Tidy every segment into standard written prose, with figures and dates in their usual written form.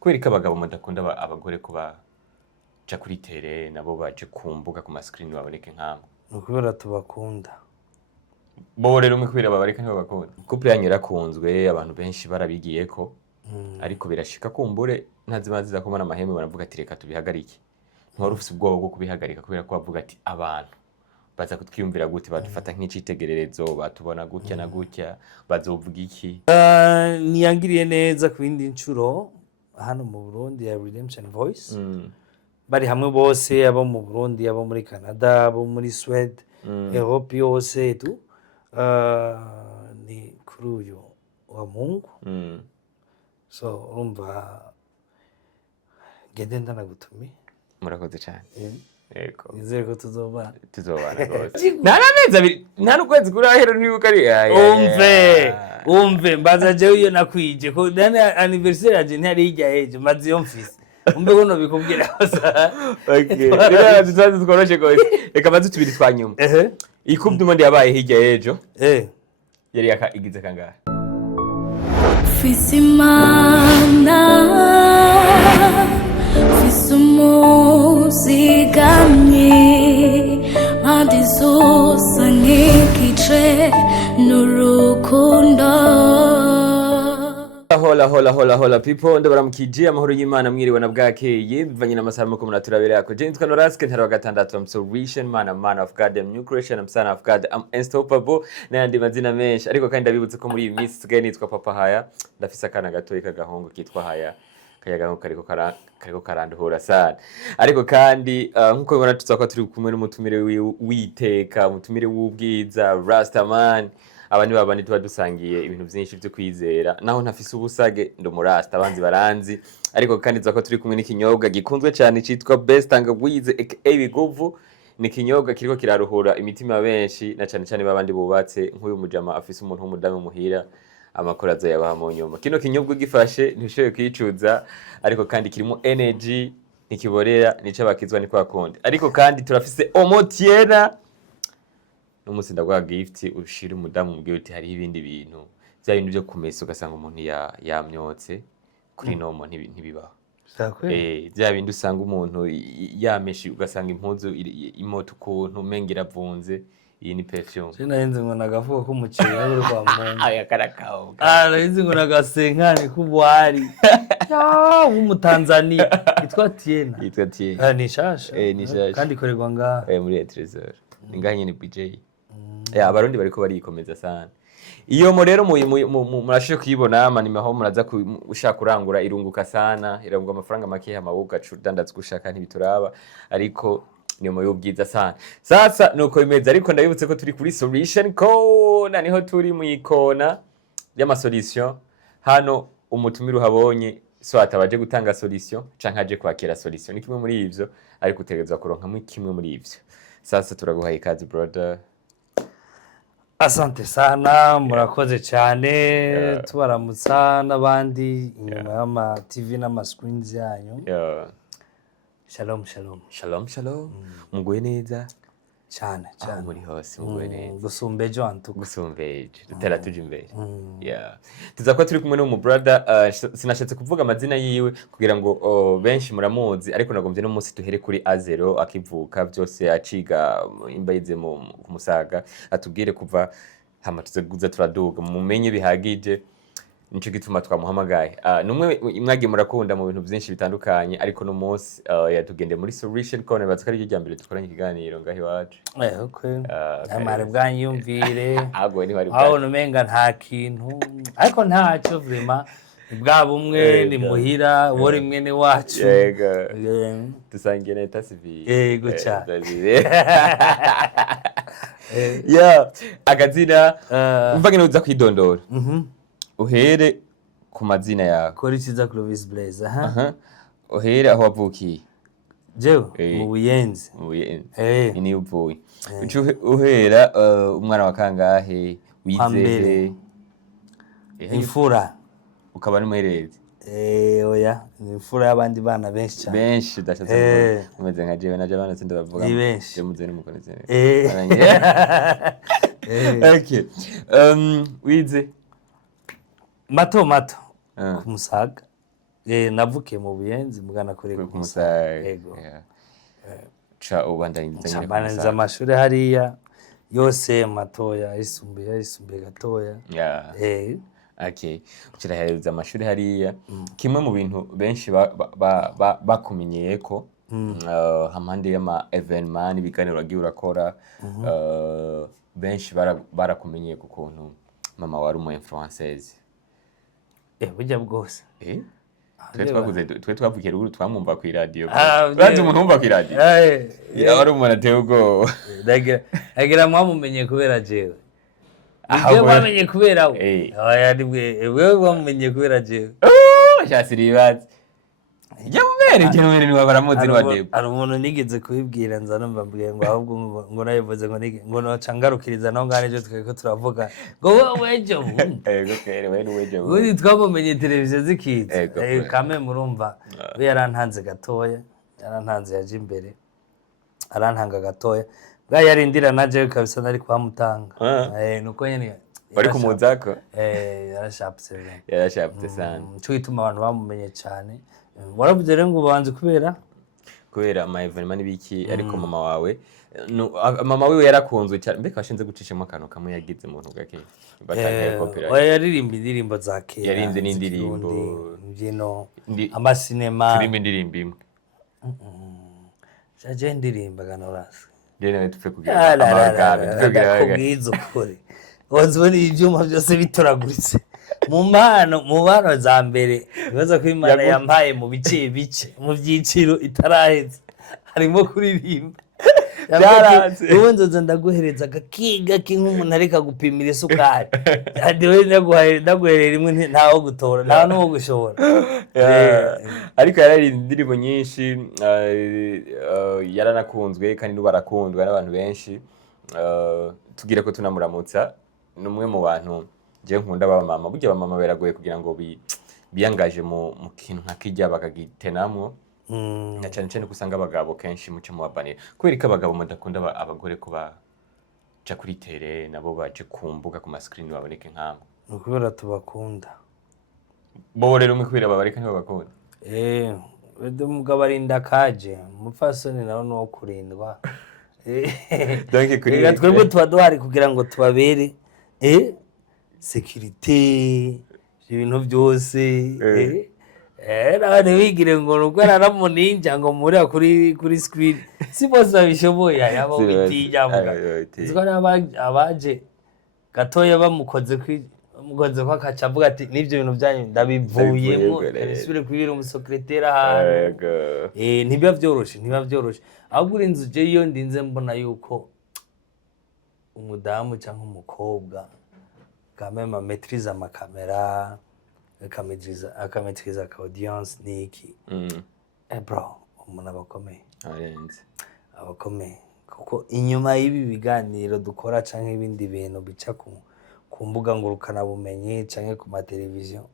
kubera ko abagabo mudakunda abagore kuba ja kuri tele nabo baje kumbuga ku screen baboneke nkamwe ukubera tubakunda bo rero umwe kubera babareka ntibo bakunda couple yanyu irakunzwe abantu benshi barabigiyeko ariko birashika kumbure ntazimazi za kumana amahembe baravuga ati reka tubihagarike ntwari ufise ubwoba bwo kubihagarika kubera ko bavuga ati abantu baza kutwiyumvira gute badufata nk'icitegererezo batubona gutya na gutya bazovuga iki niyangiriye neza ku yindi ncuro hano mu Burundi ya Redemption Voice bari hamwe bose abo mu Burundi abo muri Canada abo muri Sweden Europe yose tu ni kuri uyu wa Mungu so urumva gende ndanagutumiye murakoze cyane yego nizere ko tuzobana rwose nta n'ukwezi kurahera nibuka ari umve mbaza jewe iyo nakwije ko anniversaire yaje ntari hirya heje maze iyo mfise umbe ko no bikubwira gusa reka tuzaze tworoshe gose reka maze tubiri twanyuma ikubye umundi yabaye hirya hejo yari igize kangahe Fisimana Fisimuzigamye Madizosa nkikice n'urukundo Hola people ndabaramukije amahoro y'Imana mwiriwe na bwakeye bivanye n'amasaha mako munaturabera yako je nitwa Noraske ntara wa gatandatu I'm solution man of God I'm new creation I'm son of God I'm unstoppable n'andi mazina menshi ariko kandi ndabibutse ko muri iyi minsi tugaye nitwa Papa Haya ndafise akana gatoyi kagahongo kitwa Haya kayaga kariko karanduhura sana ariko kandi nkuko bibona tuzako turi kumwe n'umutumire witeka umutumire w'ubwiza Rastaman abandi babandi tuba dusangiye ibintu byinshi byo kwizera naho ntafise ubusage ndo murasta abanzi baranzi ariko kandi zako turi kumwe n'ikinyobwa gikunzwe cyane citwa Best Tangawizi aka Biguvu ni kinyobwa kiriko kiraruhura imitima benshi na cyane cyane babandi bubatse nk'uyu mujama afise umuntu w'umudamu muhira amakora azo yabaha mu nyuma kino kinyobwa gifashe ntishoye kwicuza ariko kandi kirimo energy ntikiborera nico bakizwa ni kwa kundi ariko kandi turafise Omotiena n'umusi ndagwa gift ushira umudamu mu gihe hari ibindi bintu bya bintu byo kumesa ugasanga umuntu yamyotse kuri nomo ntibibaho bya bintu usanga umuntu yameshi ugasanga impuzu imoto ukuntu menga iravunze iyi ni perfume sinayenze ngo nagavuga ko umuceri uri kwa muntu aya karakao nayenze ngo nagasenkane kubwari w'umutanzania yitwa Tiena ni shasha kandi korerwa ngaha muri Trésor inganye ni BJ abarundi bariko barikomeza sana iyo mo rero murashije kuyibona amanimaho muraza ushaka kurangura irunguka sana irunguka amafaranga make amabuga cudandaza gushaka ntibituraba ariko niyo mo y'ubwiza sana sasa nuko bimeze ariko ndabibutse ko turi kuri solution kona niho turi mu ikona y'ama solution hano umutumire uhabonye so atabaje gutanga solution canke aje kwakira solution ni kimwe muri ivyo ariko utegerezwa kuronka mu kimwe muri ivyo sasa turaguhaye ikaze brother. Asante sana murakoze cyane tubaramutsa n'abandi inyuma y'ama TV n'ama screens yanyu shalom muguye neza cyane muri hose muguye neza gusumbejo antuka gusumbejo dutera tuje imbere tuzakwa turi kumwe n'umu brother sinashatse kuvuga amazina yiwe kugira ngo benshi muramuzi ariko nagombye no munsi tuhere kuri Azero akivuka byose aciga imbayize mu Musaga atubwire kuva hama tuzeguza turaduga mumenye bihagije nico gituma twamuhamagaye numwe imwage murakunda mu bintu byinshi bitandukanye ariko no munsi yatugende muri solution kone bazikari ryo ryambere dukoranye ikiganiro ngahi wacu okay amare bwanyumvire agwe ni bari aho numenga nta kintu ariko ntacyo vrema bwa bumwe ni muhira wori mwene wacu yego dusangiye leta civile yego cyane agazina umva ngene uza kwidondora uhere ku mazina yawe kuri Kiza Clovis Blaze uhere aho wavukiye jewe mu Buyenzi ni uvuye uhera umwana wa kangahe wizehe imfura ukaba n'umuherezi oya imfura y'abandi bana benshi dashatse umeze nka jewe naje abana sinde bavuga je muze n'umukoneze okay wize mato ku Musaga navukiye mu Buyenzi mugana kuri ku Musaga. yego Ca ubandanyiriza nyine ku Chabanza Musaga. amashuri hariya yose matoya yisumbuye gatoya Okay, ukirahereza amashuri hariya. Kimwe mu bintu benshi bakumenyeye ko hampande y'ama evenement ibiganiro wagiye urakora, benshi barakumenyeye ku kuntu mama wari umu influenceuse. burya bwose Twe twavukiye ruguru twamwumva ku radio. Urazi umuntu wumva ku radio? Wari umuntu ateye ubwoba. Agira mwamumenye kubera jewe. Ibyo mwamenye kubera we. Wewe wamumenye kubera jewe. Shasiribazi. Jya niwe baramuzi n'abadebo. Ari umuntu nigeze kubibwira nza numva mbwiye ngo ahubwo ngo nayivuze ngo noca ngarukiriza naho ngane je tweko turavuga ngo wowe jo we twamumenye televiziyo zikiza kame murumva we yarantanze gatoya yarantanze yaje imbere arantanga gatoya bwa yarindira naje kabisa nari kwamutanga nuko nyene bari kumuzako yarashapse sana cyo gituma abantu bamumenye cyane. Waravuze rero ngo banze kubera ama evenement n'ibiki ariko mama wiwe yarakunzwe cyane mbega washinze gucishamo akantu kamwe yagize mu ntu gake batangiye kopera yaririmba indirimbo za kera yarinze n'indirimbo mbyino amasinema turimo indirimbo imwe jaje ndirimba ganorasi rero tupfe kugira amagabe kubwiza ukuri wazibona ibyuma byose bituraguritse mu bano za mbere bibaza ko Imana yampaye mu bice mu byiciro itaraheze harimo kuririmba ubu nzoza ndaguhereza agakiga nk'umuntu areka gupimira isukari ndaguherera rimwe ntawo gutora nta n'uwo gushobora ariko yararinze indirimbo nyinshi yaranakunzwe kandi n'ubarakundwa n'abantu benshi. Tugira ko tunamuramutsa n'umwe mu bantu je nkunda baba mama burya bamama beragoye kugira ngo biyangaje mu kintu nka kijya bakagitenamwo na cyane cyane kusanga abagabo kenshi muce mu babanira kubera ko abagabo mudakunda abagore ko baca kuri tele nabo baje kumbuga ku screen baboneke nk'amwe ukubera tubakunda bo rero umwe babareka nibo bakunda wedo mugabo arinda kaje umupfasoni nawe no kurindwa donc kuri twebwe tuba duhari kugira ngo tubabere sécurité ibintu byose nabane wigire ngo nuko naramuninja ngo muri kuri screen si bose babishoboye yabo bitinya muga abaje gatoya bamukoze ko akaca avuga ati n'ibyo bintu byanyu ndabivuyemo bisubire kubira umusekreteri ahantu ntibiba byoroshe ahubwo urinze uje iyo ndinze mbona yuko umudamu cyangwa umukobwa kamema maîtrise amakamera akametriza ka audience niki bro umuntu abakomeye kuko inyuma y'ibi biganiro dukora canke ibindi bintu bica ku mbuga ngurukana bumenyi canke ku mateleviziyo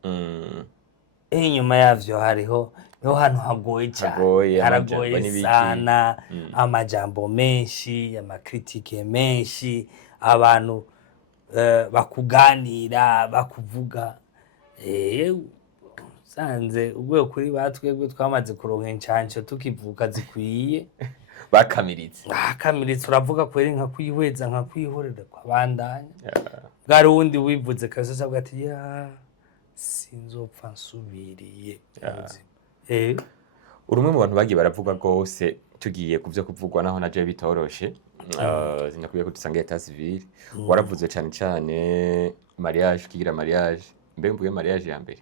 inyuma yavyo hariho niho hantu hagoye cyane haragoye sana amajambo menshi amakritike menshi abantu bakuganira bakuvuga sanze ubwo kuri batwebwe twamaze kuronka incanco tukivuka zikwiye bakamiritse uravuga kweri nka kwihweza nka kwihorera kwabandanya bwari wundi wivuze kazoza avuga ati sinzopfa nsubiriye urumwe mu bantu bagiye baravuga rwose tugiye kuvyo kuvugwa naho naje bitoroshe zinakwiye ko dusanga eta civil waravuze cyane mariage kigira mariage mbe mvuge mariage ya mbere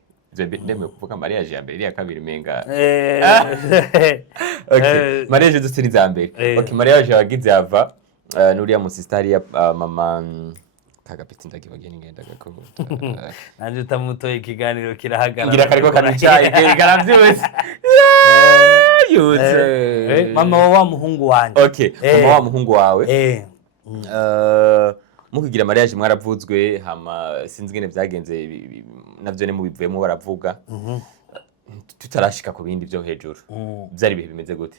ndemwe kuvuga mariage ya mbere iri ya kabiri menga okay mariage dusiri za mbere okay mariage wagize ava nuriya mu sister ya mama kagapiti ndagibageni ngenda gako nanje utamutoye ikiganiro kirahagara ngira kariko kanicaye karavyose mama wa muhungu wanje okay mama wa muhungu wawe mukigira mariage mwaravuzwe hama sinzi ngene vyagenze navyo ne mu bivuyemo baravuga tutarashika ku bindi byo hejuru byari bihe bimeze gute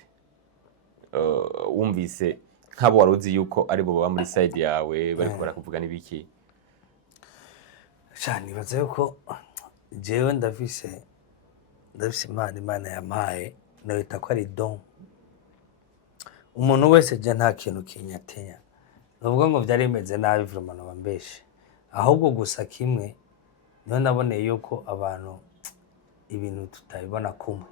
wumvise nk'abo waruzi yuko ari bo baba muri side yawe bari kubara kuvuga n'ibiki cyane baze yuko jewe ndafise ndafise imana yampaye noyita ko ari don. Umuntu wese je nta kintu kinyatenya nuvuga ngo vyari bimeze nabi vraiment nabambeshe, ahubwo gusa kimwe niho naboneye yuko abantu ibintu tutabibona kumwe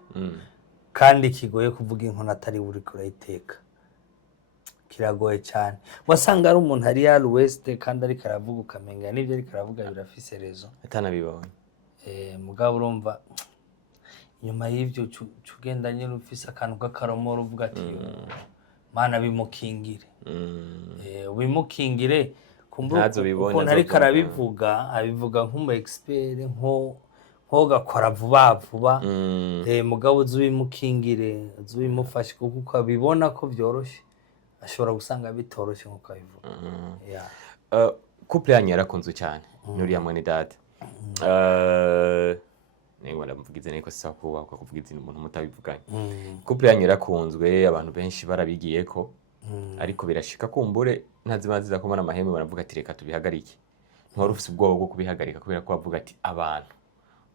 kandi kigoye kuvuga inkono atari buri kurayiteka, kiragoye cyane. Wasanga ari umuntu ari ya West kandi ari karavuga ukamenga n'ibyo ari karavuga birafise rezo atanabibonye. Mugabo urumva nyuma y'ivyo cugenda nyine ufise akantu k'akaromoro uvuga ati mana bimukingire. Bimukingire kumbura ukuntu ari karabivuga abivuga nk'umu expert nko gakora vuba vuba. Mugabo uzubimukingire uzubimufashe kuko ukabibona ko vyoroshe ashobora gusanga bitoroshe nkuko abivuga. Couple yanyu yarakunzwe cyane n'uriya mwene data. Nengo ndamuvugize niko sasa ko kuvugiza umuntu mutabivuganye. Couple yanyu yarakunzwe abantu benshi barabigiyeko ariko birashika kumbure ntazimaziza ko mana mahembe baravuga ati reka tubihagarike. Ntwari ufise ubwoba bwo kubihagarika kubera ko bavuga ati abantu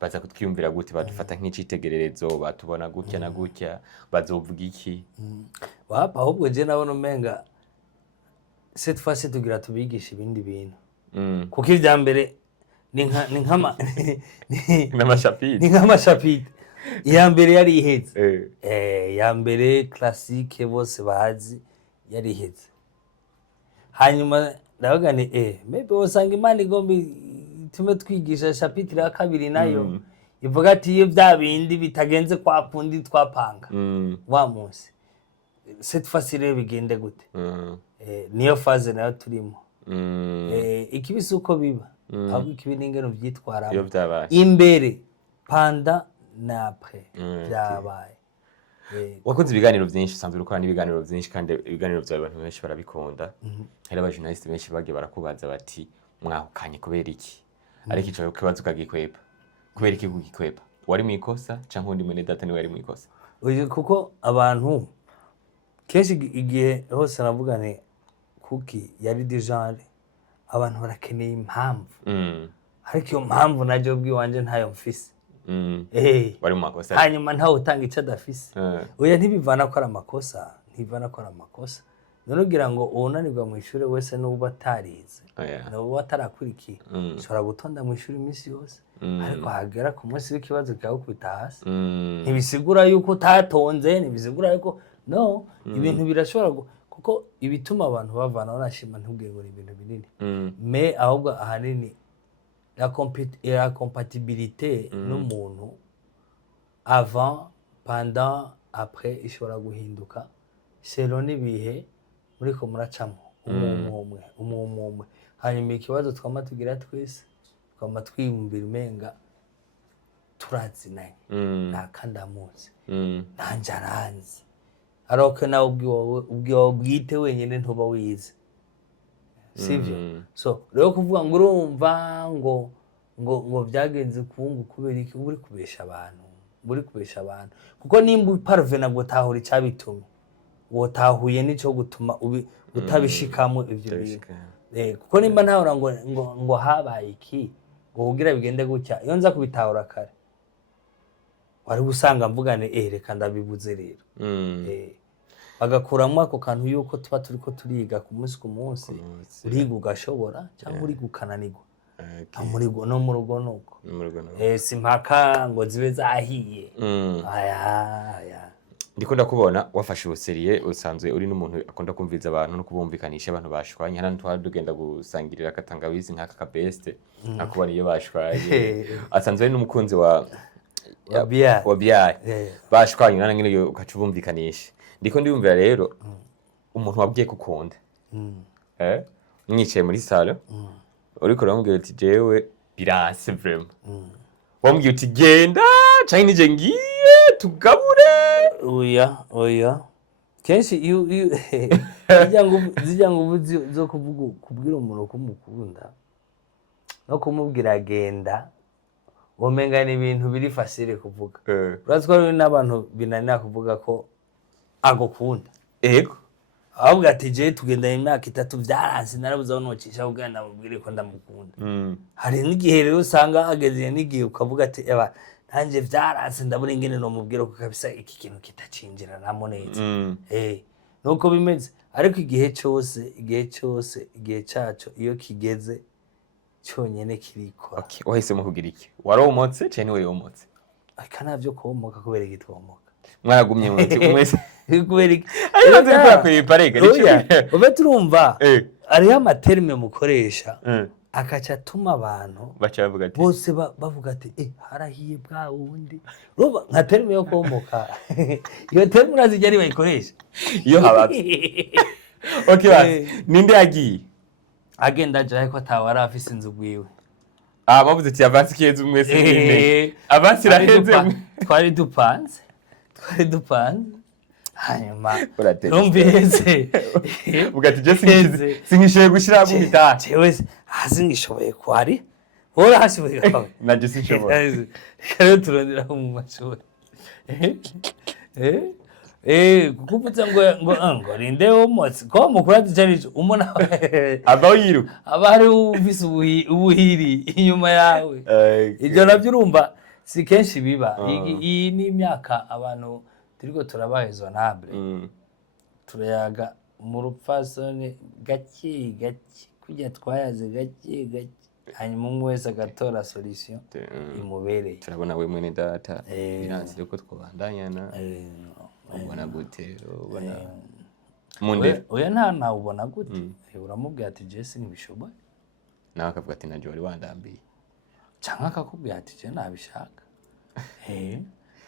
baza kutwiyumvira gute badufata nk'icitegererezo batubona gutya na gutya bazovuga iki. Wapa ahubwo je nabona umenga cette fois tugira tubigisha ibindi bintu kuko ivya mbere ni nk'amashapite iya mbere yari iheze. Ya mbere classique bose bazi yari iheze, hanyuma ndavuga ni maybe usanga Imana igomba tume twigisha chapitre ya kabiri nayo ivuga ati iyo bya bindi bitagenze kwa kundi twapanga wa munsi cette fois rero bigende gute. Niyo phase nayo turimo. Ikibisi uko biba ahubwo ikibi n'ingeno vyitwara imbere panda na après byabaye. Wakoze ibiganiro byinshi usanzwe ukora n'ibiganiro byinshi kandi ibiganiro byawe abantu benshi barabikunda. Hari aba journalist benshi bagiye barakubaza bati mwahukanye kubera iki, ariko ico kibazo ukagikwepa kubera iki kugikwepa, wari mu ikosa canke undi mwene data ni wari mu ikosa? Kuko abantu kenshi igihe hose navugane kuki yari de genre abantu barakeneye impamvu ariko iyo mpamvu naje ubwiwanje ntayo mfise. Wari mu makosa hanyuma ntawe utanga ico adafise. Oya ntibivana ko ari amakosa, ntibivana ko ari amakosa. None ugira ngo unanirwa mu ishuri wese n'uba atarize n'uba atarakurikiye ushobora gutonda mu ishuri iminsi yose ariko hagera ku munsi w'ikibazo kikagukubita hasi. Ntibisigura yuko utatonze, ntibisigura yuko no ibintu birashobora kuko ibituma abantu bavana banashima ntubwiye ngo ibintu binini me ahubwo ahanini la compatibilité n'umuntu avant pendant après ishobora guhinduka selon n'ibihe muri ko muracamo umwe hanyuma ikibazo twama tugira twese twama twiyumvira umenga turazinanye nta kandamuzi nanje aranzi aroke nawe ubwiwe bwite wenyene ntuba wize sivyo. So rero kuvuga ngo urumva ngo byagenze kungu kubera iki uri kubesha abantu kuko nimba parve nabwo tahura icabitumye wotahuye nico gutuma utabishikamo ivyo bintu. Kuko nimba ntahora ngo habaye iki ngo kugira bigende gutya iyo nza kubitahura kare wari gusanga mvugane reka ndabibuze rero. Bagakuramo ako kantu yuko tuba turiko turiga ku munsi uriga ugashobora cyangwa uri gukananirwa amurigo no mu rugo nuko simpaka ngo zibe zahiye. Ndiko ndakubona wafashe ubuseriye usanzwe uri n'umuntu akunda kumviza abantu no kubumvikanisha abantu bashwanye. Hano twadugenda gusangirira akatangawizi nk'aka kabeste nakubona iyo bashwaye asanzwe ari n'umukunzi wa biyaye bashwanye nana nyine ukacubumvikanisha. Ndiko ndiyumvira rero umuntu wabwiye kukunda mwicaye muri salo uriko uramubwira uti jewe biranse vraiment wambwiye uti genda canke nije ngiye tugabure. Oya kenshi zijya ngo zo kubwira umuntu ko mukunda no kumubwira agenda womenga ni ibintu biri facile kuvuga. Uraziko n'abantu binanira kuvuga ko agukunda ahubwo ati je tugenda imyaka 3 byaranze narabuze aho nocisha ugana mubwire ko ndamukunda. Hari n'igihe rero usanga ageze n'igihe ukavuga ati eba nanje vyaranse ndabona ingene no mubwira ko kabisa iki kintu kitacinjira namo neza nuko bimeze ariko igihe caco iyo kigeze cyonyene kirikora. Okay, wahisemo kugira iki? Waromotse cyane we yomotse? Aka navyo komoka kubera igitwomoka. Mwaragumye munsi umwese. Kubera iki? Ayo nzira kwiparega nico. Ube turumva. Ari amaterme mukoresha. Akaca atuma abantu baca bavuga ati bose bavuga ati harahiye bwa wundi. Roba nka terme yo komoka. Iyo terme urazijya ari bayikoresha. Iyo habatse. Okay basi. Ninde yagiye? Agenda aje ko atawara afise inzu gwiwe. Bavuze ati avansi keza umwese nyine. Avansi rahenze twari dupanze. Hanyuma numvise ugati je singishoboye gushira mu gitaha. Jewe hasi ngishoboye kwari. Ora hashoboye kwawe. Naje singishoboye. Rero turondera mu mashuri. Kukuvuza ngo rinde umotsi ko mukura ducarije umona abaho yiruka abari ufise ubuhiri inyuma yawe. Ibyo navyo urumva si kenshi biba. Iyi ni imyaka abantu turiko turabahezonable turayaga mu rupfasoni gake kujya twayaze gake hanyuma umwe wese agatora solution imubereye. Turabona we mwene data biranze ko twabandanyana ubona gute ubona munde oya nta ubona gute uramubwira ati Jesse ntibishoboye nawe akavuga ati naje wari wandambiye cyangwa akakubwira ati je nabishaka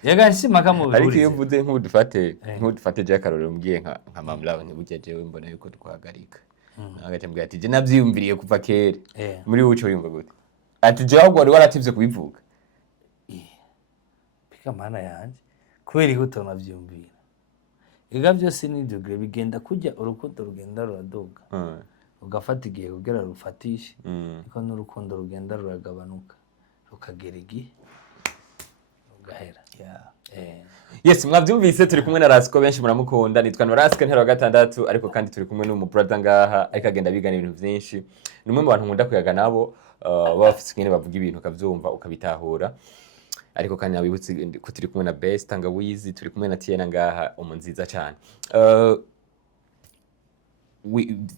yega nshima kamubiri ariko iyo mvuze nk'udufate je akarorero mbwiye nka mamlawe ntibujya jewe mbona yuko twahagarika agace mbwiye ati je navyiyumviriye kuva kera muri uco yumva gute ati je ahubwo wari warativye kubivuga pika mana yanje kubera ko utonavyumvira ega byose ni degree bigenda kujya urukundo rugenda ruraduga ugafata igihe kugira rufatishe niko n'urukundo rugenda ruragabanuka rukagera igihe ugahera. Yes, mwavyumvise turi kumwe na Rasco benshi muramukunda nitwa no Rasco ntero gatandatu ariko kandi turi kumwe n'umu brother ngaha ariko agenda bigana ibintu byinshi numwe mu bantu nkunda kuyaga nabo bafite kene bavuga ibintu kavyumva ukabitahura ariko kandi nabibutse ko turi kumwe na Best Tangawizi turi kumwe na Tiena ngaha umunziza cyane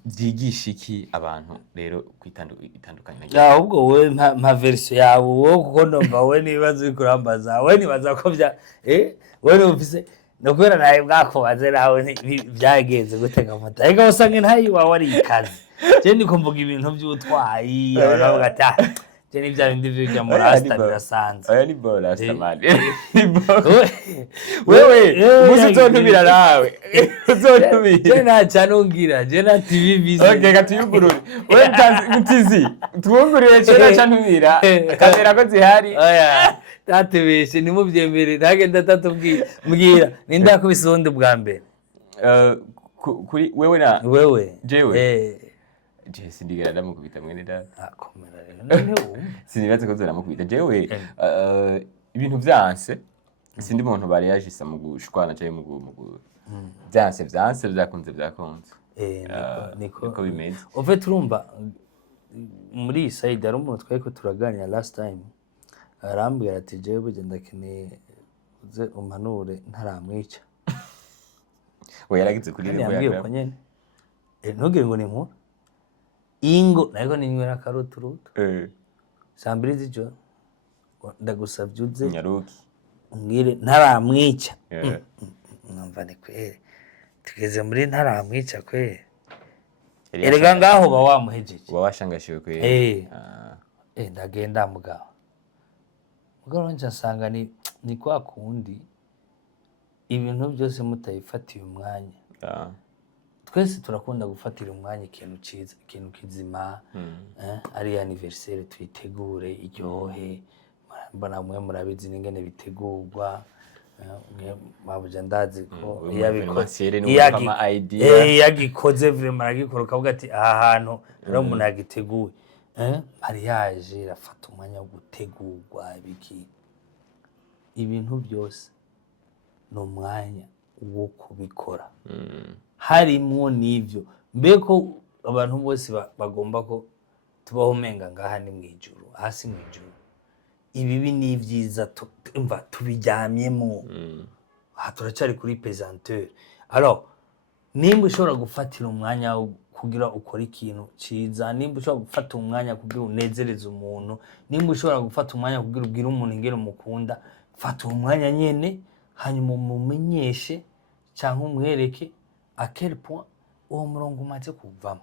byigisha iki abantu rero kwitandukanya ya ubwo we nta version yawo wo kuko ndumva we nibazo ikurambaza we nibaza ko bya we numvise no kwera naye bwakobaze nawe byagenze gutega moto ariko usange ntayi wawe ari ikaze je ndiko mvuga ibintu by'utwayi aravuga ati je ni bya bindi byo mu rasta birasanze aya ni rasta man wewe muzontumira nawe uzontumira je na chanongira je na TV visi okay gatuyugurure we mutizi twungurire je na chantumira kamera ko zihari oya tatebeshe ni mubyembere ntagenda tatubwira ninda kubisundi bwa mbere kuri wewe na wewe jewe Jesse ndigera ndamukubita mwene data akomera rero sinibaze ko zoramukubita jewe ibintu byanse sindi muntu bari yajisa mu gushwana cyaye mu byanse byakunze niko bimeze ove turumva muri side ari umuntu twari ko turaganira last time arambwira ati jewe buje ndakeneye uze umpanure ntaramwica we yaragize kuri rebo yakora nyene ntugire ngo ni nkuru ingo nariko ninywera karuturutu sambiri zijo ndagusavye uze nyaruki ngire ntaramwica numva ni kwere tugeze muri ntaramwica kwere erega ngaho ba wamuhejeje uba washangashiwe kwere ndagenda mugabo nje asanga ni kwa kundi ibintu byose mutayifatiye umwanya twese turakunda gufatira umwanya ikintu ciza ikintu kizima ari anniversaire twitegure iryohe mbona mwe murabizi n'ingene bitegurwa mabuja ndazi ko yagikoze vraiment aragikora ukavuga ati aha hantu rero umuntu yagiteguye mariage irafata umwanya wo gutegurwa ibintu byose no mwanya wo kubikora harimwo n'ivyo mbeko abantu bose bagomba ko tubaho menga ngaha ni mwijuru hasi mwijuru ibibi n'ivyiza umva tubiryamyemo aha turacari kuri pesanteur. Alors nimba ushobora gufatira umwanya kugira ukora ikintu ciza, nimba ushobora gufata umwanya kugira unezereze umuntu, nimba ushobora gufata umwanya kugira ubwire umuntu ingene umukunda, fata umwanya nyene hanyuma umumenyeshe canke umwereke à quel point uwo murongo umaze kuvamo.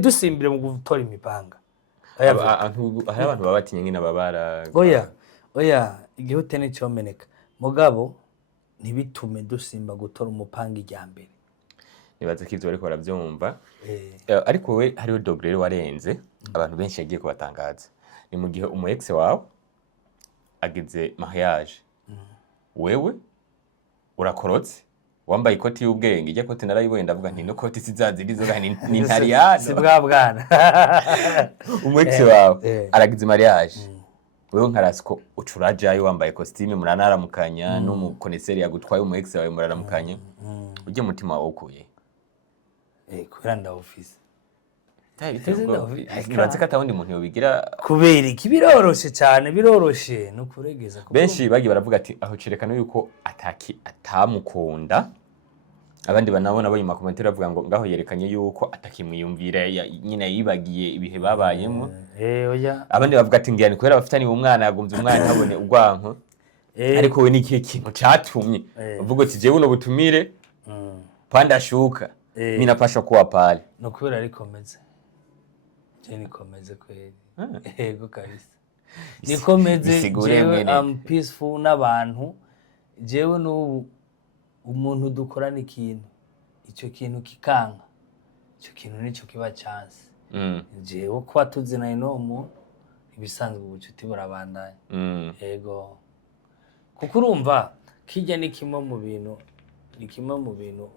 Dusimbire mu gutora imipanga. hari abantu baba batinya nyine ababara. Oya igihute n'icomeneka mugabo ntibitume dusimba gutora umupanga ijya mbere. Nibaza ko ivyo bariko baravyumva. Ariko we hariho dogere warenze abantu benshi yagiye kubatangaza. Ni mu gihe umu ex wawe agize mariage, wewe urakorotse wambaye ikoti y'ubwenge, ijya koti narayibonye ndavuga nti no koti sizazirizo gani ni Italiano si bwana. Umu ex wawe aragize mariage, wewe nkarasiko ucurajayo wambaye costume muranaramukanya n'umukoneseri yagutwaye umu ex wawe muraramukanya, uje mutima wawe ukuye kubera ndawufise. Nibaze ko atawundi muntu yobigira kubera iki biroroshe cyane, biroroshe no kuregeza. Benshi bagiye baravuga ati aho cerekana yuko atamukunda. Abandi banabona bo nyuma komentera bavuga ngo ngaho yerekanye yuko atakimwiyumvira nyine yibagiye ibihe babayemo. Oya abandi bavuga ati ngiyani kubera bafitani umwana yagumze umwana habone urwanko. Ariko we nikihe kintu catumye uvuga ati jewe no butumire panda shuka mimi napasha kuwa pale no kubera rikomeze. Nikomeze kweli. Yego kabisa. Nikomeze jewe am peaceful n'abantu. Jewe n'ubu umuntu dukorana ikintu, icyo kintu kikanga, icyo kintu nicyo kiba chance. Jewe ko tuzinanye no mu ibisanzwe ubucuti burabandanya. Yego. Kuko urumva kijya ni kimwe mu bintu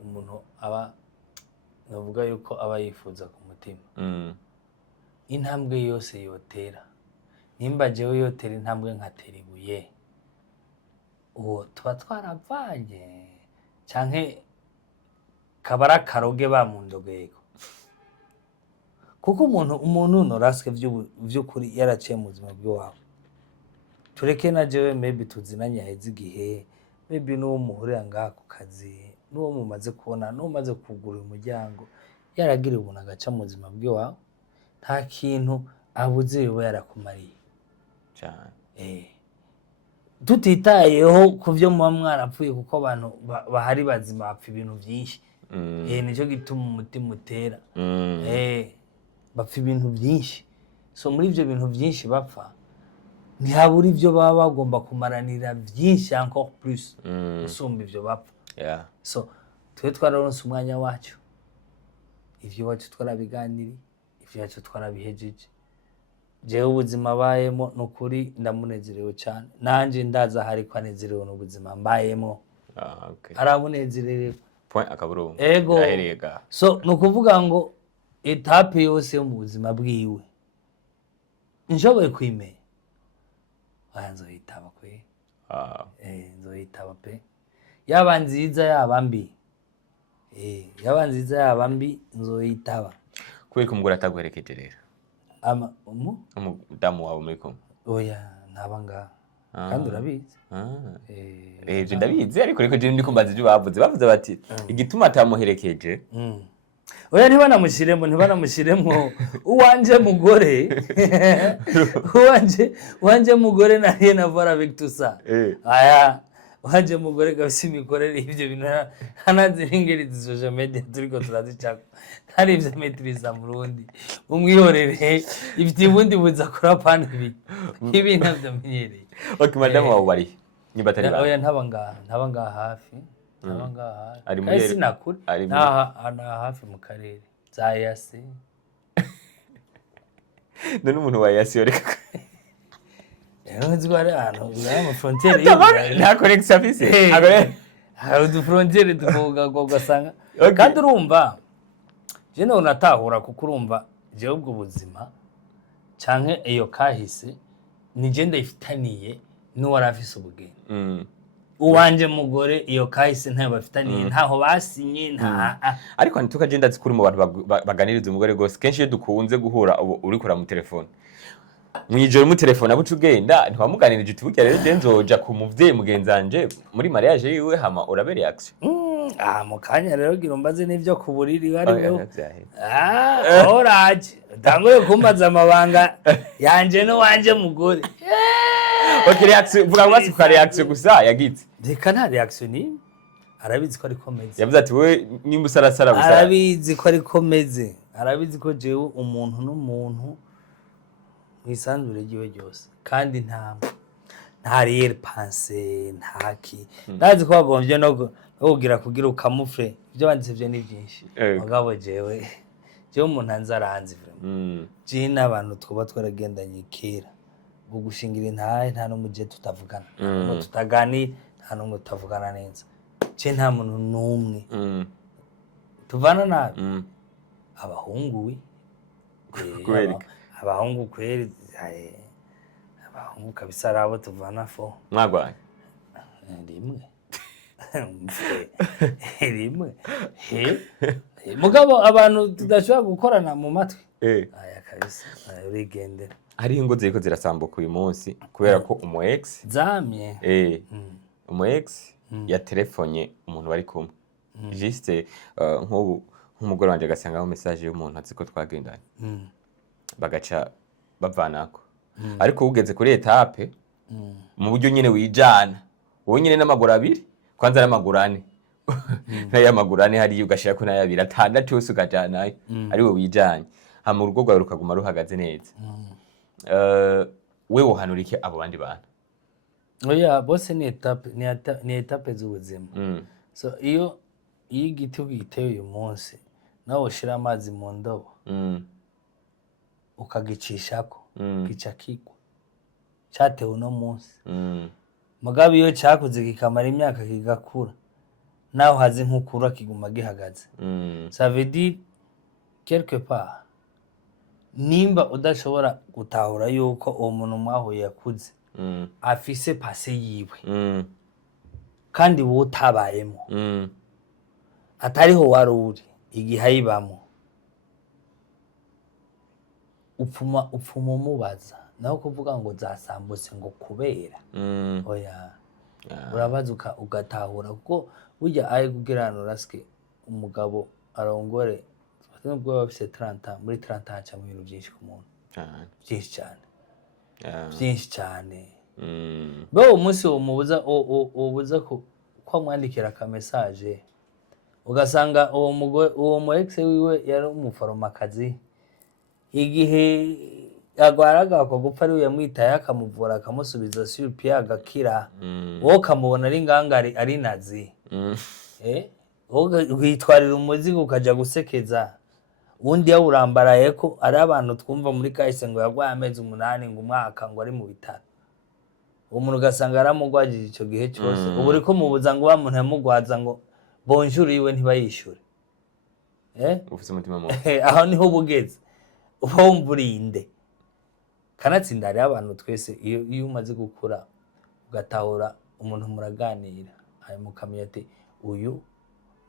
umuntu aba navuga yuko aba yifuza ku mutima. Intambwe yose yotera, nimba jewe yotera intambwe nkatera ibuye, uwo tuba twaravanye canke kabara karoge bamundogego. Kuko umuntu noraske vy'ukuri yaraciye mu buzima bw'iwawe. Tureke na jewe maybe tuzinanye heze igihe, maybe n'uwo muhurira ngaha ku kazi, n'uwo mumaze kubona, n'uwo maze kugura umuryango, yaragiriye ubuntu agaca mu buzima bw'iwawe. Nta kintu abuze yoba yarakumariye cyane. Tutitayeho ku byo muba mwarapfuye kuko abantu bahari bazima bapfa ibintu byinshi. Nicyo gituma umutima utera. Bapfa ibintu byinshi. So muri ibyo bintu byinshi bapfa ntihabura ibyo baba bagomba kumaranira byinshi encore plus usumba ibyo bapfa. So twe twararonse umwanya wacu, ivyo wacu twarabiganiriye, ivyacu twarabihejeje. Jewe ubuzima bayemo nukuri ndamunezerewe cyane, nanje ndaza hari kwanezerewe n'ubuzima mbayemo. Arabunezerewe point akaburungu ego. So nukuvuga ngo etape yose yo mu buzima bwiwe nshoboye kwimenya nzoyitaba kwe. Nzoyitaba pe, yaba nziza yaba mbi. Yaba nziza yaba mbi nzoyitaba. Kubera umugore ataguherekeje rero umudamu wawe muri kumwe? Oya ntabanga kandi urabizi. Ivyo ndabizi ariko je ndiko mbaza ivyo bavuze bati igituma atamuherekeje. Oya ntibanamushiremo uwanje mugore. Uwanje mugore nariye navara Victusa. Aya wanje mugore gafise imikorere ivyo bintu hanazingeri social media turiko turazicako hari ivyo metriza mu Burundi umwihorere ivyo ubundi buza kora paneli ibi navyo menyereye. Okay madam wawe bari nyibatari ba? Oya ntabanga hafi. Ari muri sinakuri ana hafi mu karere za yase. None umuntu wa yase yoreka Nzware hano na frontiere nta connection afise. Hari du frontiere tuvuga ngo gasanga kandi urumva je no natahura kuko urumva je ubwo buzima canke iyo kahise ni je ndayifitaniye no warafise ubugeni. Uwanje mugore iyo kahise ntayo bafitaniye ntaho basinye nta. Ariko ntukagenda zikuri mu bantu baganiriza umugore gose kenshi iyo dukunze guhura uri kura mu telefone mwijoro mu telefone abuca ugenda ntiwamuganirije uti rero je nzoja ku muvyeyi mugenzanje muri mariage yiwe hama urabe reaction. Mu kanya rero gira umbaze n'ivyo ku buriri wari wewe. Oraje utanguye kumbaza amabanga yanje no wanje mugore. Okay, reaction vuga basi ku reaction gusa yagize. Reka nta reaction ni arabizi ko ari komeze. Yavuze ati we nimba usarasara gusa. Arabizi ko ari komeze. Arabizi ko jewe umuntu n'umuntu mwisanzure giwe cyose kandi nta real pensée ntaki. Ndazi ko wagombye no kugira ukamufre ibyo banditse byo ni byinshi. Mugabo jewe umuntu anzaranze vraiment. Je n'abantu twaba twaragendanye kera. Bugushingira intahe nta n'umuje tutavugana. Ngo tutagani nta n'umwe tutavugana neza. Je nta muntu n'umwe. Tuvana nabi. Abahungu we. Abahungu kweri abahungu kabisa rabo tuvana fo. Mwagwaye. Rimwe. Mugabo abantu tudashobora gukorana mu matwi. Aya kabisa. Urigendera. Hari ingo ziko zirasambuka uyu munsi kubera ko umu ex zamye. Umu ex ya telefonye umuntu bari kumwe. Juste nk'umugore wanje agasangaho message y'umuntu aziko twagendanye. Bagaca bavanako. Ariko ugeze kuri etape mu buryo nyine wijana. Wowe nyine n'amaguru abiri kwanza n'amaguru ane. N'aya maguru ane hari ugashira ko n'ayabiri atandatu yose ugajana ari we wijanye. Hama urugo rwawe rukaguma ruhagaze neza. Wewe uhanura iki abo bandi bantu? Oya bose ni etape z'ubuzima. So iyo igiti ugiteye uyu munsi nawe ushira amazi mu ndobo ukagicishako gica kigwa cyatewe uno munsi. Mugabo iyo cyakuze kikamara imyaka kigakura naho hazi nk'ukura kiguma gihagaze. Ça veut dire quelque part nimba udashobora gutahura yuko uwo muntu mwahuye yakuze afise passé yiwe kandi wowe utabayemo atariho wari uri igihe ayibamo upfuma umubaza naho kuvuga ngo zasambutse ngo kubera oya urabaza ugatahura kuko burya ari kugiranura ske umugabo arongore nubwo bafise 30 muri 30 aca mu bintu byinshi ku muntu byinshi cyane byinshi cyane. Bo umunsi umubuza ko mwandikira ka message ugasanga uwo mu ex wiwe yari umuforomakazi igihe agwaraga ko gupfa ari yamwitaye akamuvura akamusubiza sur pied agakira wowe kamubona ari ngangari ari nazi witwarira umuzigo ukaja gusekeza undi yawurambaraye ko ari abantu twumva muri kahise ngo yagwaye amezi 8 ngo umwaka ngo ari mu bitaro. Umuntu ugasanga aramugwajije icyo gihe cyose ubu riko mubuza ngo wa muntu yamugwaza ngo bonjour yiwe ntibayishure. Ufise umutima mubi. Aho niho bugeze ubumburinde kanatsinda ari abantu twese iyo umaze gukura ugatahura umuntu muraganira ayo mukamenya ati uyu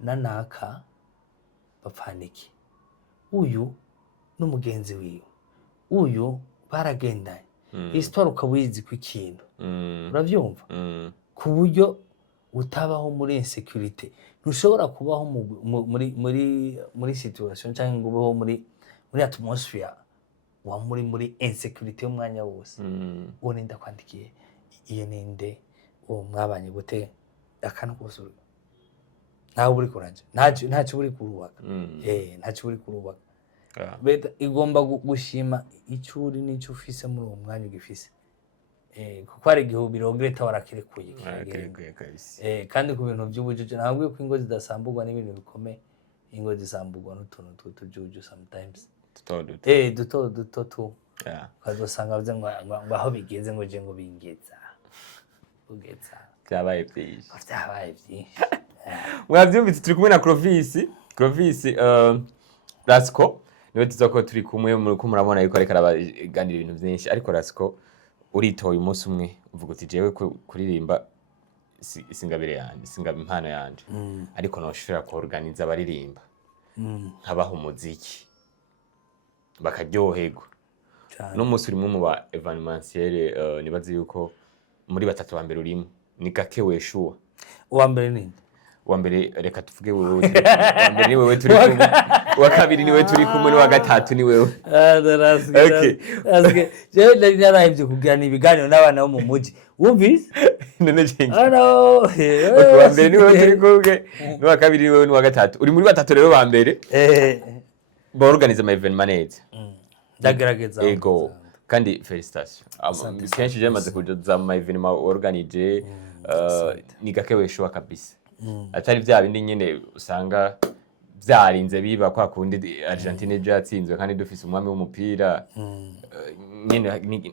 nanaka bapfaniki uyu n'umugenzi wiwe uyu baragendanye histoire ukawizi ku ikintu uravyumva ku buryo utabaho muri insécurité ntushobora kubaho muri situation cyangwa ngo ubeho muri atmosphere wa muri insécurité y'umwanya wose. Uwo ninde kwandikiye iyo ninde uwo mwabanye gute akantu kose nawe uri kuranje ntacyo uri kurubaka ntacyo uri kurubaka. Beta igomba gushima icuri n'icyo ufise muri uwo mwanya ugifise kuko ari igihe birogreta warakirekuye kandi ku bintu by'ubujuje ntabwo ko ingo zidasamburwa n'ibintu bikomeye. Ingo zisamburwa n'utuntu tutujuju sometimes duto tu ukazosanga bavuze ngo aho bigeze ngo je ngo bingeza ugeza byabaye byinshi mwabyumvise turi kumwe na Clovis Rasco niwe tuzako turi kumwe ko murabona yuko ariko arabaganira ibintu byinshi. Ariko Rasco uritoye umunsi umwe uvuga uti jewe kuririmba singabire yanje singabe impano yanje ariko noshobora kuorganiza abaririmba nkabaho umuziki bakaryoherwa no musi urimo mu ba evenementiel nibazi yuko muri batatu ba mbere urimo ni gake weshuwa uwa mbere ninde uwa mbere reka tuvuge wewe uwa mbere ni wewe turi kumwe uwa kabiri ni wewe turi kumwe n'uwa gatatu ni wewe okay je narahivye kugirana ibiganiro n'abana bo mu muji wumvise none jengi uwa mbere ni wewe turi kumwe n'uwa kabiri ni wewe n'uwa gatatu uri muri batatu rero ba mbere ba organize ama evenement neza ndagerageza ego kandi felicitation kenshi je maze kuja ama evenement organize ni gake weshuwa kabisa atari vya bindi nyene usanga vyarinze biba kwa kundi Argentine yatsinzwe kandi dufise umwami w'umupira nyene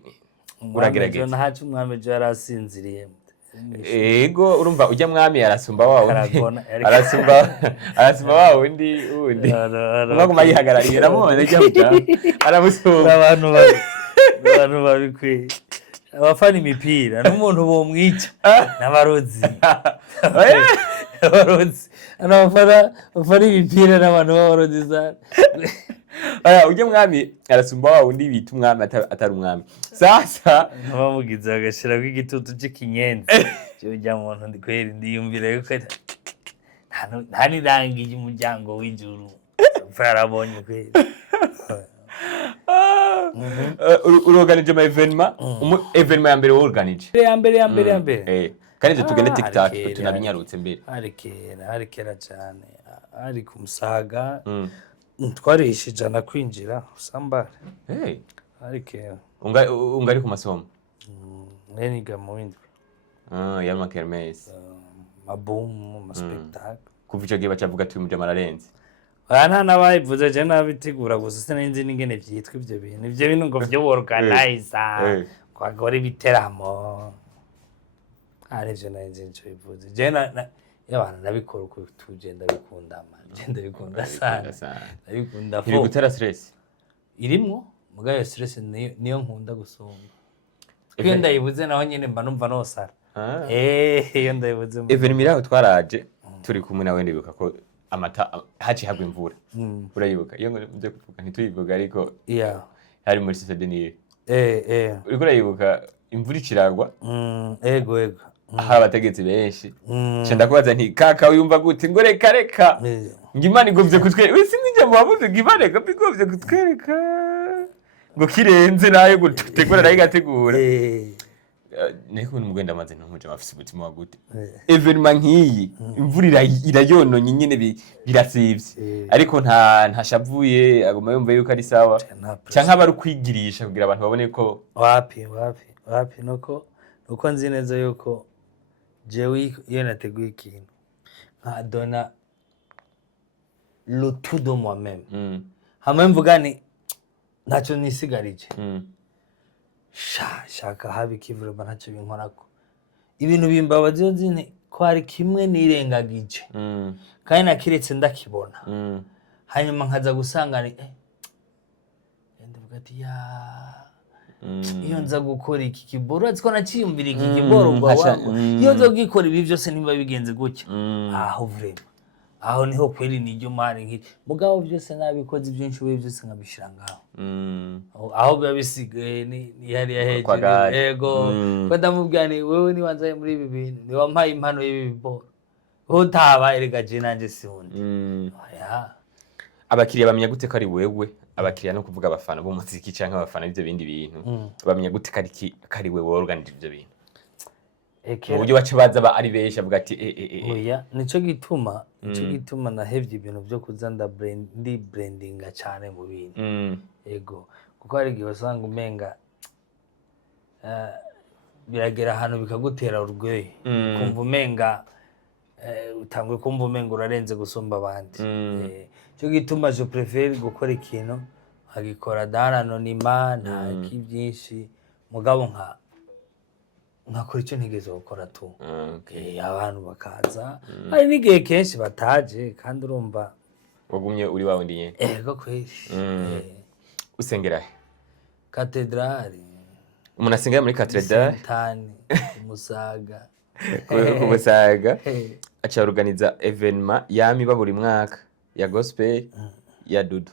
uragerageza nahacu umwami je yarasinziriye ego urumva ujya mwami arasumba wawo arasumba wawo undi ngoma yihagarariye namone ijya muta aramusumba abantu babikwiye abafana imipira n'umuntu bomwica n'abarozi abarozi abafana imipira n'abantu b'abarozi sana ujya mwami arasumba wawo undi bita umwami atari umwami sasa bamugize bagashira kw'igitutu cy'ikinyenzi cyo muntu ndi kweri ndiyumvira yuko nta nirangiye umuryango w'ijuru farabonye kweri uroganije ama evenement ya mbere woganije ya mbere kandi tugende TikTok tunabinyarutse mbere hari kera cyane ari ku Musaga twarihishije ijana kwinjira usambare hari kera ungari ku masomo neniga mu windi ya makermes maboom spectacle kuva ico gihe bacavuga turi mararenze nta nabayivuze je nabitegura gusa sinzi n'ingene vyitwa ivyo bintu ngo vyo organize kwagora ibiteramo arivyo narinzi nico bivuze je y'abantu nabikora uko tugenda bikunda ndabikunda sana ndabikunda iri gutera stress irimwo mugayo stress niyo nkunda gusumba iyo ndayibuze naho nyene mba numva nosara iyo ndayibuze evenement aho twaraje turi kumwe nawe ndibuka ko amata haci hagwa imvura urayibuka iyo nze kuvuga ntituyivuga ariko hari muri Saturday uriko urayibuka imvura ikiragwa ego aha abategetsi benshi cyenda kubaza nti kaka uyumva gute ngo reka ngimana igomvye kutwereka wese nje mu bavuze ngimana igomvye kutwereka ngo kirenze nayo gutegura nayo gategura niko n'umugenda amaze ntumuje bafise umutima wa gute evenement nkiyi imvura irayononye nyene birasivye ariko nta shavuye agoma yumva yuko ari sawa canke abari kwigirisha kugira abantu babone ko wapi nuko nzi neza yuko jewe iyo nateguye ikintu nkadona le tout de moi-même hamwe mvuga ni ntacyo nisigarije shaka habi kivurema ntacyo binkorako ibintu bimbabaza iyo nzi ko hari kimwe nirengagije kandi nakiretse ndakibona hanyuma nkaza gusanga ni ndavuga ati iyo nza gukora iki kiboro aziko naciyumvira iki kiboro ngo iyo nza gukora ibi byose niba bigenze gutya aho vrema aho niho kweri nijyo mari nkiri mugabo byose nabikoze byinshi we byose nkabishira ngaho aho biba bisigaye ni yari yahejeje ego ko ndamubwira ni wewe ni wanzaye muri ibi bintu ni wampaye impano y'ibi biboro utaba erega je nanje sihundi abakiriya bamenya gute ko ari wewe abakiriya no kuvuga abafana b'umuziki canke abafana b'ivyo bindi bintu bamenya gute kari wewe organize ivyo bintu mu buryo baca baza ari benshi avuga ati oya nico gituma nahevye ibintu byo kuza ndi brandinga cyane mu bintu ego kuko hari igihe usanga umenga biragera ahantu bikagutera urugwe kumva umenga utangwe kumva umenga urarenze gusumba abandi cyo gituma je préfère gukora ikintu nkagikora dans l'anonymat nta kibyinshi mugabo nkakora icyo ntigeze gukora tu abantu bakaza hari n'igihe kenshi bataje kandi urumva wagumye uri wawe ndi nyene ego kweli usengera katedrali umuntu asengera muri katedrali Musaga ku Musaga aca organiza evenement yami ba buri mwaka ya gospel ya Dudu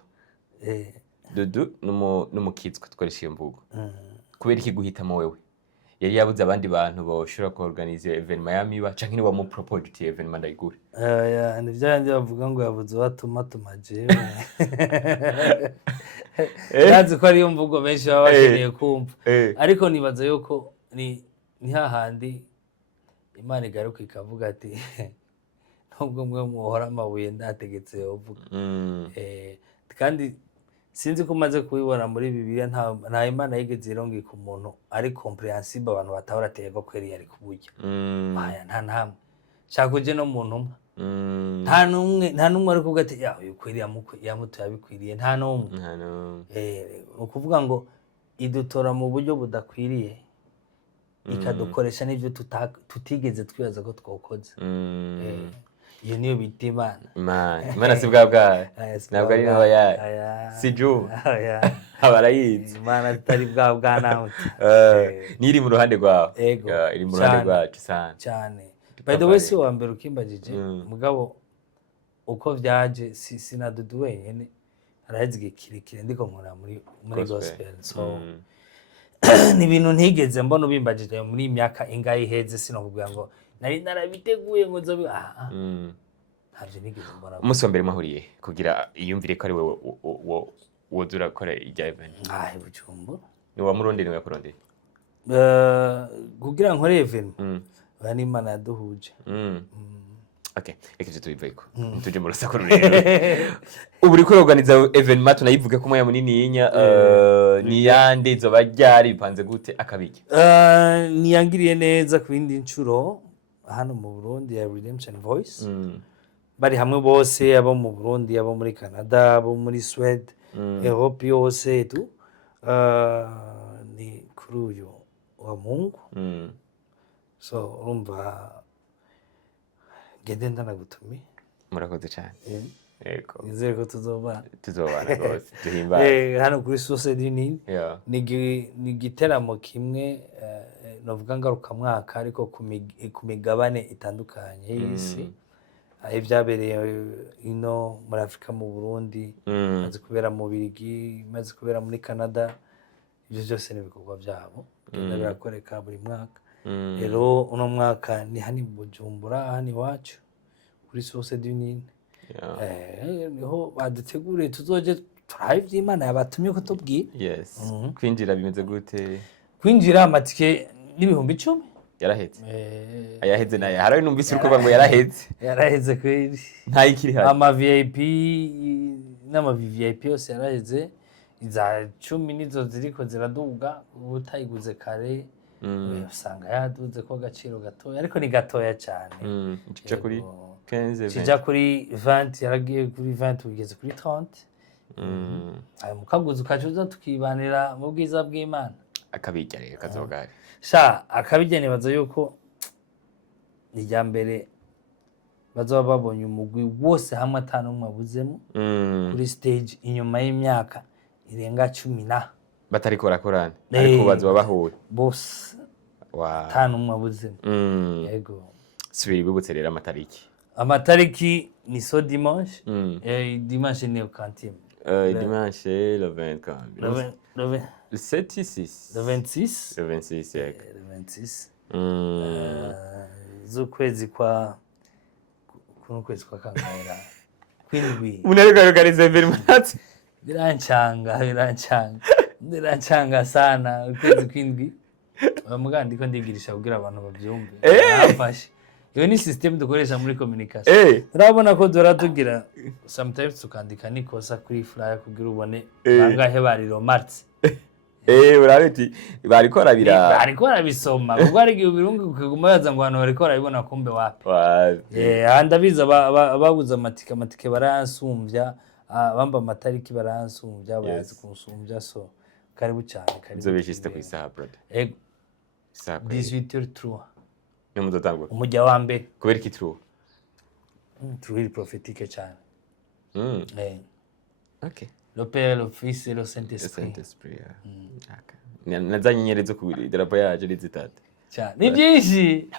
Dudu n'umukizwa twarishiye mvugo kubera iki guhitamo wewe yari yabuze abandi bantu boshobora ko organize event Miami ba canke ni wamu propose ti event ndayigure ni byanje bavuga ngo yabuze batuma tumajewe yazi ko ari mvugo benshi baba bakeneye kumva ariko nibaza yuko ni hahandi Imana igaruka ikavuga ati nubwo mwe muhora amabuye ndategetse uvuga kandi sinzi ko maze kubibona muri Bibiliya nta Imana yigeze irongika umuntu ari comprehensible abantu batahora atego kweri yari kuburyo nta namwe shaka uje no muntu umwe nta numwe ari kuvuga ati ya uyu kweri yamutuye abikwiriye nta numwe ukuvuga ngo idutora mu buryo budakwiriye ikadukoresha n'ibyo tutigeze twibaza ko twokoze iyo niyo bita Imana si bwa ntabwo ari nawe si Joe abarayizi Imana atari bwa nawe niri mu ruhande rwawe iri mu ruhande rwacu cyane by the way si wa mbere ukimbagije mugabo uko vyaje sina Dudu wenyene arazi kirekire ndiko nkora muri gospel so ni ibintu ntigeze mbona ubimbagije muri imyaka ingahe iheze sinokubwira ngo nari narabiteguye ngo nzobe ntabyo nigeze mbona. Umunsi wa mbere mwahuriye kugira iyumvire ko ari wewe wozura kora ijya event Bujumbura ni wa Murundi ni wa Kurondeye kugira nkore event bani Imana yaduhuje. Okay, reka tubiveko tuje mu rusako rurerure ubu uri organize event tunayivuge ko moya munini yinya ni yande zo bajyari bipanze gute akabijya niyangiriye neza ku bindi ncuro hano mu Burundi ya Redemption Voice bari hamwe bose abo mu Burundi abo muri Canada abo muri Sweden Europe yose tu ni kuri uyu wa Mungu so urumva gende ndanagutumiye murakoze cyane yego nizere ko tuzobana rwose duhimbaye hano kuri Source du Nil ni giteramo kimwe novuga ngaruka mwaka ariko ku migabane itandukanye y'isi aho byabereye ino muri Afrika mu Burundi maze kubera mu Birigi maze kubera muri Canada ibyo byose n'ibikorwa byabo bigenda birakoreka buri mwaka rero uno mwaka ni hani Bujumbura hani iwacu kuri Source du Nil niho baduteguriye tuzoje turabe ivy'Imana yabatumye ko tubwira. Yes kwinjira bimeze gute? Kwinjira amatike n'ibihumbi 10 yaraheze ayaheze naye harawe numvise uko ngo yaraheze kweri ntayikiri hari ama VIP n'ama VIP yose yaraheze iza 10 nizo ziriko ziraduga utayiguze kare usanga yaduze ko agaciro gatoya ariko ni gatoya cyane cyo kuri 15 kijya kuri 20 yaragiye kuri 20 ugeze kuri 30 ayo mukaguzi ukacuza tukibanira mu bwiza bw'Imana akabijya rero kazogari akabijya nibaza yuko ijya mbere bazoba babonye umugwi wose hamwe atanumwe abuzemo kuri stage inyuma y'imyaka irenga 10 batariko barakorana ariko bazoba bahuye bose atanumwe abuzemo yego subira bibutse rero amatariki ni so dimanche dimanche ni au quantième dimanche le 24 le 26 le 26 le 26 yego le 26 z'ukwezi kwa kwezi kwa Kangaira kwindwi munariko organize event birancanga sana ukwezi kwindwi bamugandi ndigirisha kugira abantu bavyumve afashe iyo ni system dukoresha muri communication urabona ko dora tugira sometimes tukandika nikosa kuri flyer kugira ubone bangahe bari romarts urabiti bariko barabisoma kuko ari igihe ubirungi ukiguma yaza ngo abantu bariko barabibona kumbe wapi ndabiza babuza amatike baransumbya bamba amatariki baransumbya bazi kunsumbya so karibu cyane nzobishiste ku isaha brother 18h03 ni mudotangwa umujya wa mbere kubera iki true true prophétique cyane okay le Père, le Fils et le Saint-Esprit. Nazanye nyerezo ku idarapo yaje rizitata cyane ni byinshi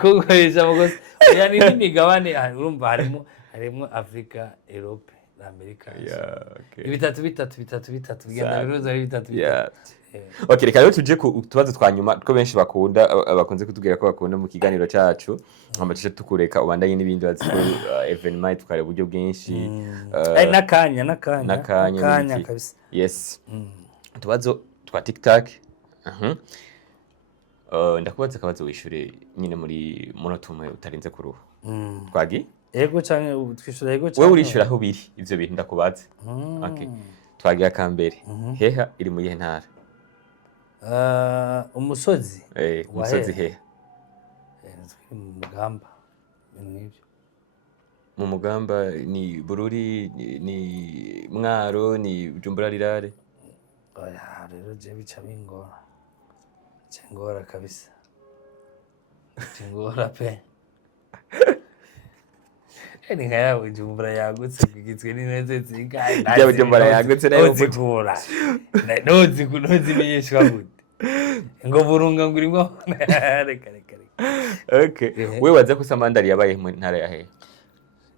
kugurisha mugose yani n'imigabane urumva harimo harimo Afrika, Europe na Amerika. Okay. Bitatu bigenda biruza bitatu. Okay, reka rero tuje ku tubazo twanyuma two benshi bakunze kutubwira ko bakunda mu kiganiro cacu amacisha tukureka ubandanye n'ibindi bazi ko evenement tukare buryo bwinshi nakanya kabisa. Yes. Tubazo twa TikTok. Ndakubaza akabazo wishure nyine muri monotume utarinze kuruha. Twagi? Ego canke twishura ego canke. Wewe urishura aho biri ivyo bintu ndakubaza. Okay. Twagi akambere. Heha iri mu yihe ntara? Umusozi. Umusozi heha. Mu Mugamba. Nibyo. Mu Mugamba ni Bururi ni Mwaro ni Bujumbura Rirare. Oya rero je bica bingora. Chengora kabisa. Chengora pe. Ni ngaya Bujumbura yagutse kugitswe n'ineze zingaye. Ya Bujumbura yagutse nayo Bujumbura. Nozi menyeshwa gute. Ngo burunga ngurimo. Reka. Okay. Wewe waza ko Samandari yabaye mu ntara ya hehe?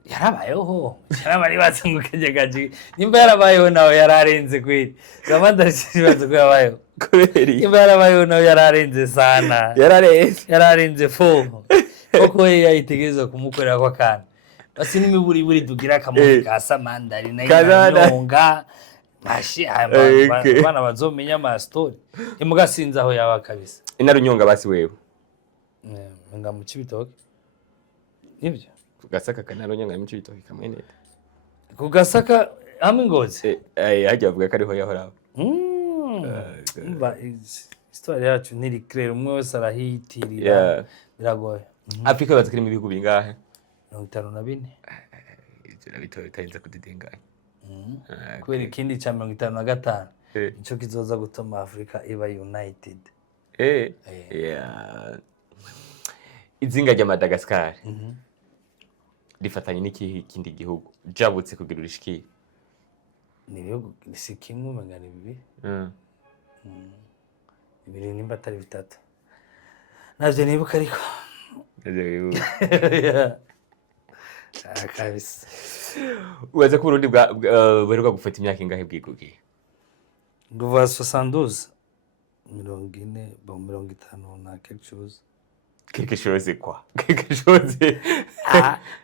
Yarabayeho. Yarabari batsungukeje gaji. Nimba yarabayeho nawe yararenze kweli. Samandari kibazo ko yabayeho. Kuberi. Nimba yarabayeho nawe yararenze sana. Yararenze fo. Koko yayitegereza kumukorera kwa kana. Basi n'imiburi tugira akamuri ka Samandari nayo nonga. Mashi bana bazomenya ama story. Imugasinza aho yaba kabisa. Inarunyonga basi wewe. Nga mu Cibitoke. Nibyo. Kugasaka kanarunyonga mu Cibitoke kamwe neza. Kugasaka hamwe Ngozi. Hajya avuga ko ariho yahoraho. Mba story yacu niri clair umwe wese arahitirira. Biragoye. Afrika bazikiri mu bihugu bingahe? 54. Ivyo bitoye tarinze kudidinganya. Kweli ikindi ca 55 nico kizoza gutuma Afrika iba united. Izinga rya Madagascar rifatanye n'iki kindi gihugu jabutse kugira urishiki ni bihugu si kimwe mangana bibi ibiri nimba atari bitatu navyo nibuka ariko kabisa. Uwaza ku Burundi bweruka gufata imyaka ingahe bwigugiye? Nguva 72 50 na quelque chose. Quelque chose quoi? Quelque chose.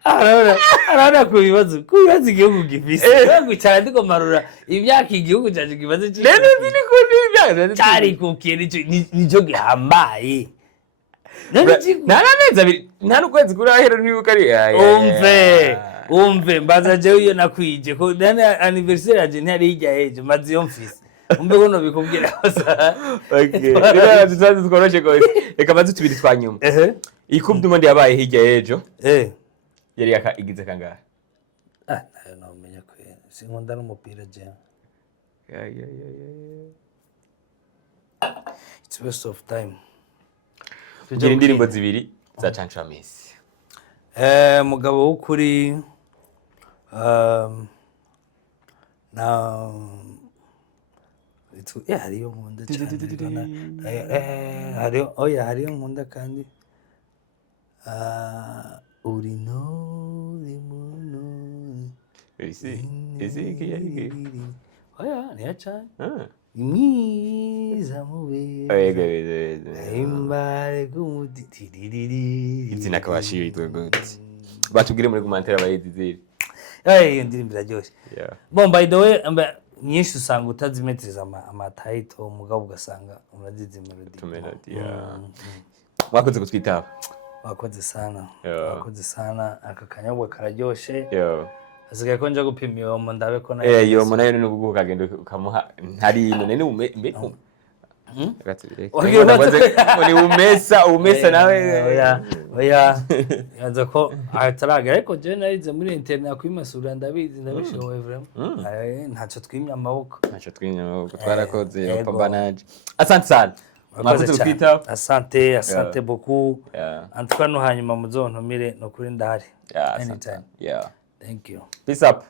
Arana kubibazo igihugu gifise. Ngo cyane ndiko marura imyaka igihugu cyaje kibazo cyo. Rero ndini ko n'ibyaga cyari kukiye nico gihambaye. Nta n'ukwezi kurahera nibuka ari. Umve mbaza jewe iyo nakwije ko anniversaire yaje ntari hirya heje mazi yo mfise. Umbe gono bikubwira kosa. Okay. Rero tuzaze tworoshe ko reka bazu tubiri twanyuma. Ikubdu monde yabaye hirya hejo. Yari igize kangahe? Nayo namenya ko sinkunda n'umupira je. It's waste of time. Kugira indirimbo zibiri za Chancha Messi. Mugabo w'ukuri na hariyo nkunda cyane. Hariyo nkunda kandi uri muno. Isi kiyari. Niya cyane. Imwiza mubere. Imbare kumutitiriri. Izina kabashiye itwegute. Batubwire muri commentaire abayizizira. Iyo ndirimbo iraryoshe. Bon by the way nyinshi usanga utazimetriza amataito mugabo ugasanga urazizi melody. Wakoze kutwitaba. Wakoze sana aka kanyabwa kararyoshe. Asigaye ko nja gupima iyo ndabe ko nayo. Iyo nayo ni ugugu kagenda ukamuha ntari none ni mbe. Uri umesa nawe. Yaza ko ataraga ariko je narize muri internet kwimasura ndabizi ndabishoboye vraiment. Ntaco twimya amaboko. Twarakoze pambanaje. Asante sana. Mwakoze kutwita. Asante beaucoup. En tout cas no hanyuma muzontumire no kuri ndahari. Anytime. Thank you. Peace up.